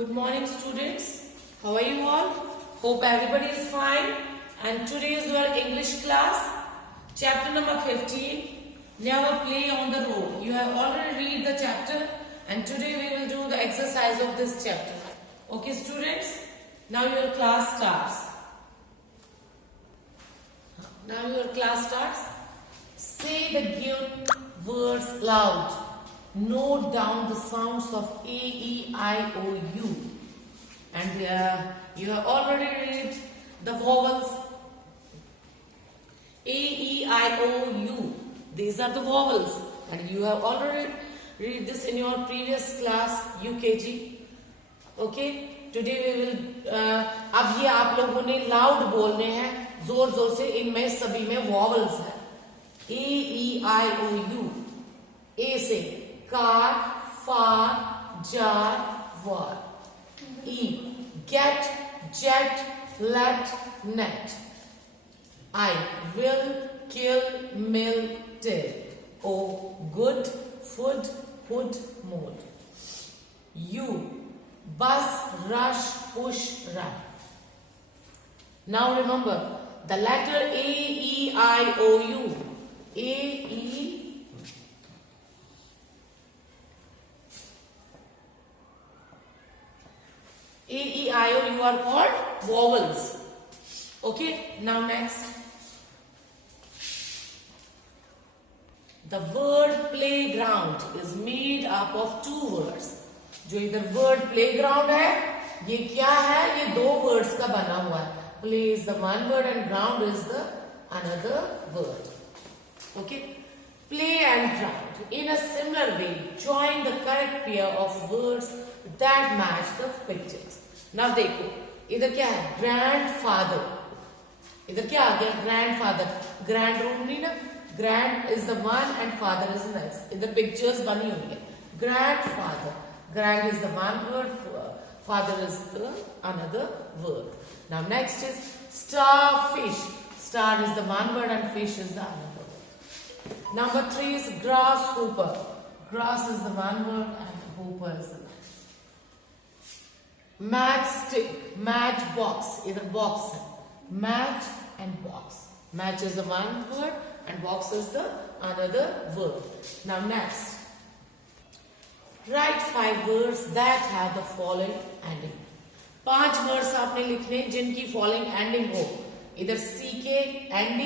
Good morning, students. How are you all? Hope everybody is fine. And today is your English class, chapter number 15. Never play on the road. You have already read the chapter, and today we will do the exercise of this chapter. Okay, students? Now your class starts. Say the given words loud. Note down the sounds of A, E, I, O, U. And you have already read the vowels. A, E, I, O, U. These are the vowels. And you have already read this in your previous class, UKG. Okay? Today we will, अब ये आप लोगों ने loud बोलने हैं, जोर जोर से. इनमें सभी में vowels है. A, E, I, O, U. A से car, far, jar, war. E, get, jet, let, net. I, will, kill, mill, till. O, good, food, hood, mood. U, bus, rush, push, run. Now remember the letter A, E, I, O, U. A, E, I, O, U are called vowels. Okay, now next. The word playground is made up of two words. जो इधर word playground है, ये क्या है? ये दो words का बना हुआ है. Play is the one word and ground is the another word. Okay? Play and ground. In a similar way, join the correct pair of words that match the pictures. Now देखो, इधर क्या है? Grandfather. इधर क्या आ गया? Grandfather. Grand room नहीं ना? Grand is the one and father is the next. इधर pictures बनी हुई है. Grandfather. Grand is the one word. Father is the another word. Now next is starfish. Star is the one word and fish is the another word. Number 3 is grasshopper. Grass is the one word and hopper is the next. Matchstick, matchbox. Either box है. Match and box. Match is the one word and box is the another word. Now next. Write 5 words that have the following ending. 5 words आपने लिखने जिनकी following ending हो. इधर CK, ND,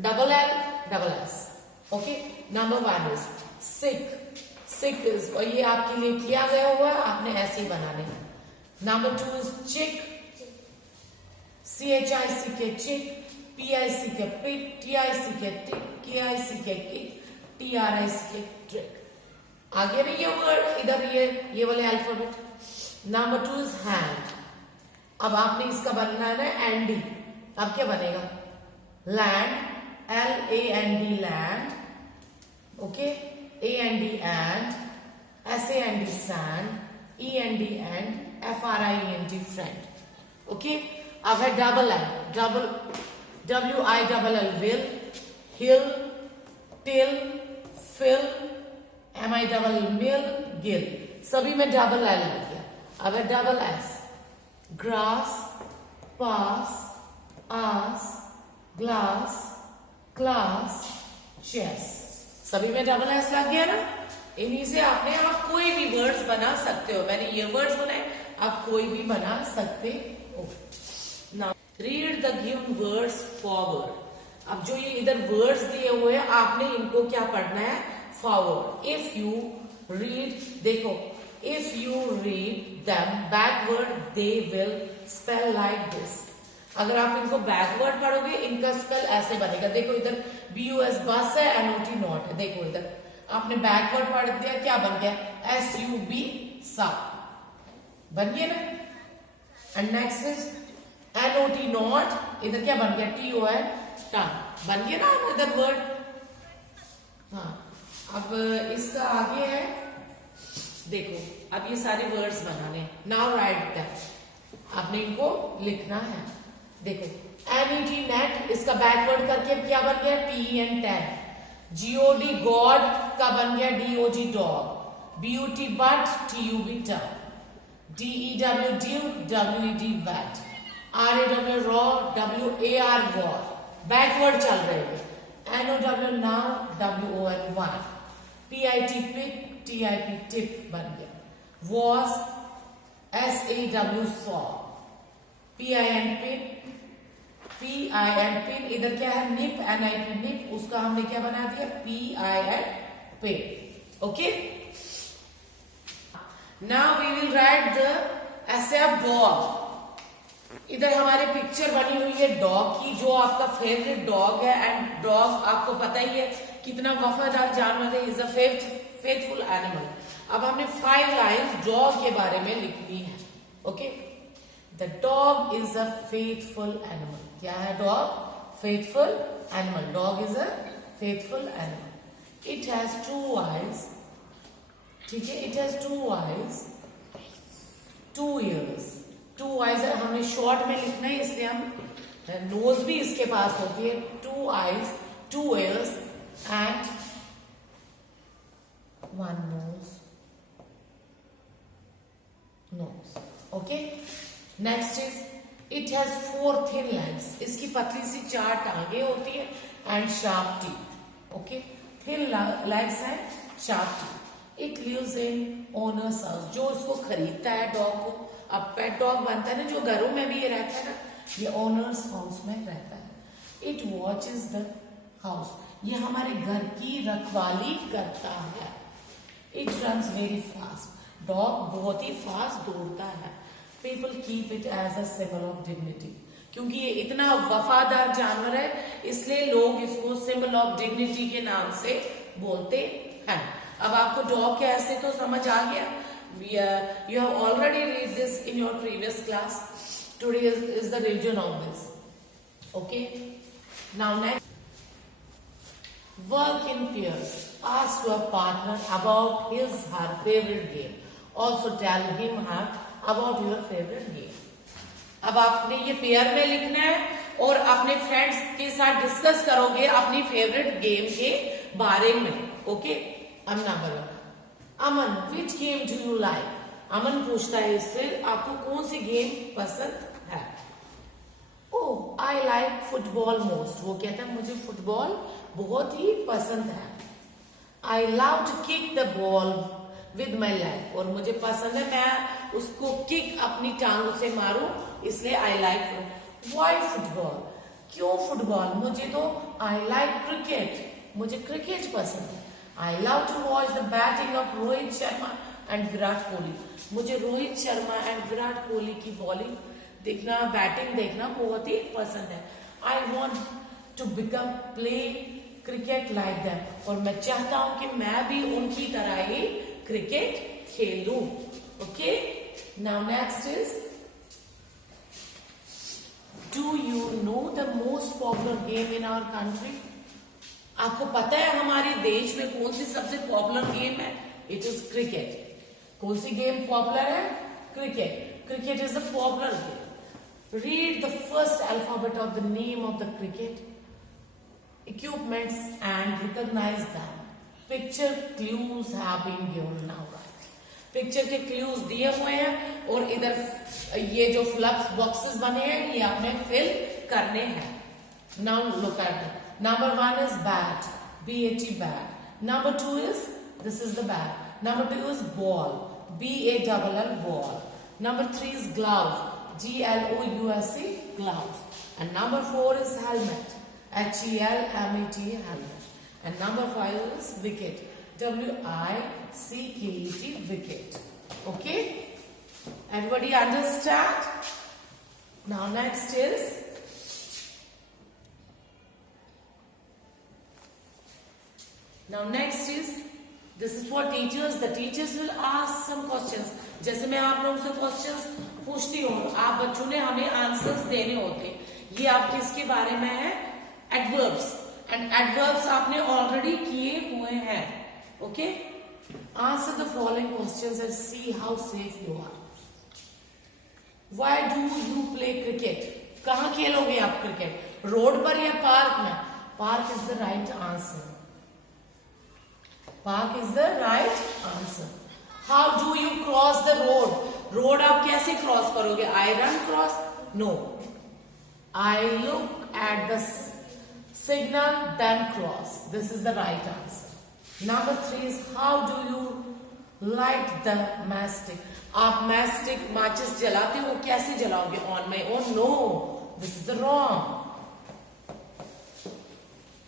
double L, double S. Okay. Number 1 is sick. Sick is और ये आपके लिए किया गया हुआ है, आपने ऐसे ही बनाने हैं. Number 2 is chick. CHICK chick. PICK pig. TICK tick. KICK kick. TRICK trick. आगे भी ये वर्ड इधर ये वाले अल्फाबेट. Number 2 is hand. अब आपने इसका बनना है एंडी. अब क्या बनेगा? Land. LAND land. Okay. AND and. SAND sand. END and. FRIENT friend. Okay. अब है double L. WILL will. Hill. Till. Fill. MILL gill. सभी में double L लग गया. अब है double S. Grass. Pass. Ass. Glass. Class. Chess. सभी में डबल एस लग गया ना. इन्हीं से आपने आप कोई भी वर्ड्स बना सकते हो. मैंने ये वर्ड्स बनाए, आप कोई भी बना सकते हो. Now read the given words forward. अब जो ये इधर वर्ड्स दिए हुए हैं, आपने इनको क्या पढ़ना है? फॉरवर्ड. इफ यू रीड, देखो, if you read them backward they will spell like this. अगर आप इनको बैकवर्ड पढ़ोगे, इनका स्पेल ऐसे बनेगा. देखो इधर BUS बस है, NOT नॉट है. देखो इधर आपने बैकवर्ड पढ़ दिया, क्या बन गया? SUB सब बन गया ना. And next is NOT not. इधर क्या बन गया? TON टन बन गया ना इधर वर्ड. हाँ, अब इसका आगे है, देखो अब ये सारे वर्ड्स बनाने. Now right that. आपने इनको लिखना है. देखो NET नेट, इसका बैकवर्ड करके क्या बन गया? TEN tan. GOD गॉड का बन गया DOG dog. BUT but TUB tub. DEW dew, WED wet, RAW raw, WAR war, backward चल रहे हैं। NOW now, WON one, PIT pit, TIP tip बन गया। was, SAW saw, PIN pin, इधर क्या है निप, NIP निप, उसका हमने क्या बना दिया PIN pin। Okay, now we will write the essay of dog. इधर हमारे पिक्चर बनी हुई है डॉग की, जो आपका फेवरेट डॉग है। एंड डॉग आपको पता ही है कितना वफादार जानवर है, इज अ फेथफुल एनिमल। अब हमने 5 लाइन्स डॉग के बारे में लिखनी है। Okay, the dog is a faithful animal. क्या है dog? Faithful animal. Dog is a faithful animal. It has 2 eyes, ठीक है, it has 2 eyes, 2 ears। 2 eyes है, हमने शॉर्ट में लिखना है इसलिए हम नोज भी इसके पास होती है। 2 eyes, 2 ears and 1 nose। Okay, next is it has 4 thin legs। इसकी पतली सी 4 टांगे होती है and sharp teeth. Okay, thin legs है, sharp teeth. It lives in owners house, जो उसको खरीदता है डॉग को। अब पेट डॉग बनता है ना, जो घरों में भी ये रहता है ना, ये ओनर्स हाउस में रहता है। इट वॉचेस द हाउस, ये हमारे घर की रखवाली करता है। It runs very fast, dog बहुत ही फास्ट दौड़ता है। People keep it as a symbol of dignity, क्योंकि ये इतना वफादार जानवर है इसलिए लोग इसको सिंबल ऑफ डिग्निटी के नाम से बोलते हैं। अब आपको डॉग क्या ऐसे तो समझ आ गया। You have already read this in your previous class. Today is the revision of this. Okay. Now next, work in pairs. Ask your partner about her favorite game. Also tell him her about your favorite game. अब आपने ये pair में लिखना है और अपने friends के साथ डिस्कस करोगे अपनी फेवरेट गेम के बारे में। ओके, अब number 1, Aman which game do you like? Aman पूछता है इससे आपको कौन सी गेम पसंद है? Oh, I like football most. वो कहता है मुझे फुटबॉल बहुत ही पसंद है। I love to kick the ball with my leg, और मुझे पसंद है मैं उसको किक अपनी टांगों से मारूं, इसलिए आई लाइक। Why football? क्यों फुटबॉल? मुझे तो आई लाइक क्रिकेट, मुझे क्रिकेट पसंद है। I love to watch the batting of Rohit Sharma and Virat Kohli, मुझे रोहित शर्मा एंड विराट कोहली की बॉलिंग देखना, बैटिंग देखना बहुत ही पसंद है। I want to become play cricket like them, और मैं चाहता हूं कि मैं भी उनकी तरह ही क्रिकेट खेलूं। Okay, now next is do you know the most popular game in our country? आपको पता है हमारे देश में कौन सी सबसे पॉपुलर गेम है? इट इज क्रिकेट। कौन सी गेम पॉपुलर है? Cricket. Cricket is a popular game. Read the first alphabet of the name of the cricket equipments and recognise them. Picture clues have been given now. Picture के clues दिए हुए हैं और इधर ये जो फ्लक्स बॉक्सेस बने हैं ये आपने फिल करने हैं। Now look at that. Number 1 is bat, B-A-T, bat. Number 2 is, this is the bat. Number 2 is ball, B-A-L-L, ball. Number 3 is gloves, G-L-O-U-S-E, gloves. And number 4 is helmet, H-E-L-M-E-T, helmet. And number 5 is wicket, W-I-C-K-E-T, wicket. Okay? Everybody understand? Now next is, now next is, this is for teachers. The teachers will ask some questions. जैसे मैं आप लोगों से questions पूछती हूँ, आप बच्चों ने हमें आंसर्स देने होते हैं। ये आप किसके बारे में है? एडवर्ब्स। एंड एडवर्ब्स आपने ऑलरेडी किए हुए हैं। Okay, answer the following questions and see how safe you are. Why do you play cricket? कहाँ खेलोगे आप क्रिकेट? रोड पर या पार्क में? Park is the right answer. Park is the right answer. How do you cross the road? Road आप कैसे cross करोगे? I run cross? No, I look at the signal then cross. This is the right answer. Number 3 is how do you light the matchstick. आप matchstick माचिस जलाते हो, कैसे जलाओगे? On my own? No, this is the wrong.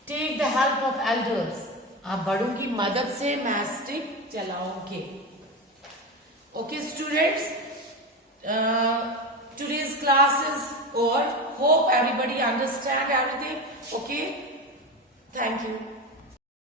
Take the help of elders. आप बड़ों की मदद से मैस्टिक जलाओगे. Okay students, today's class is over. Hope everybody understand everything. Okay, thank you.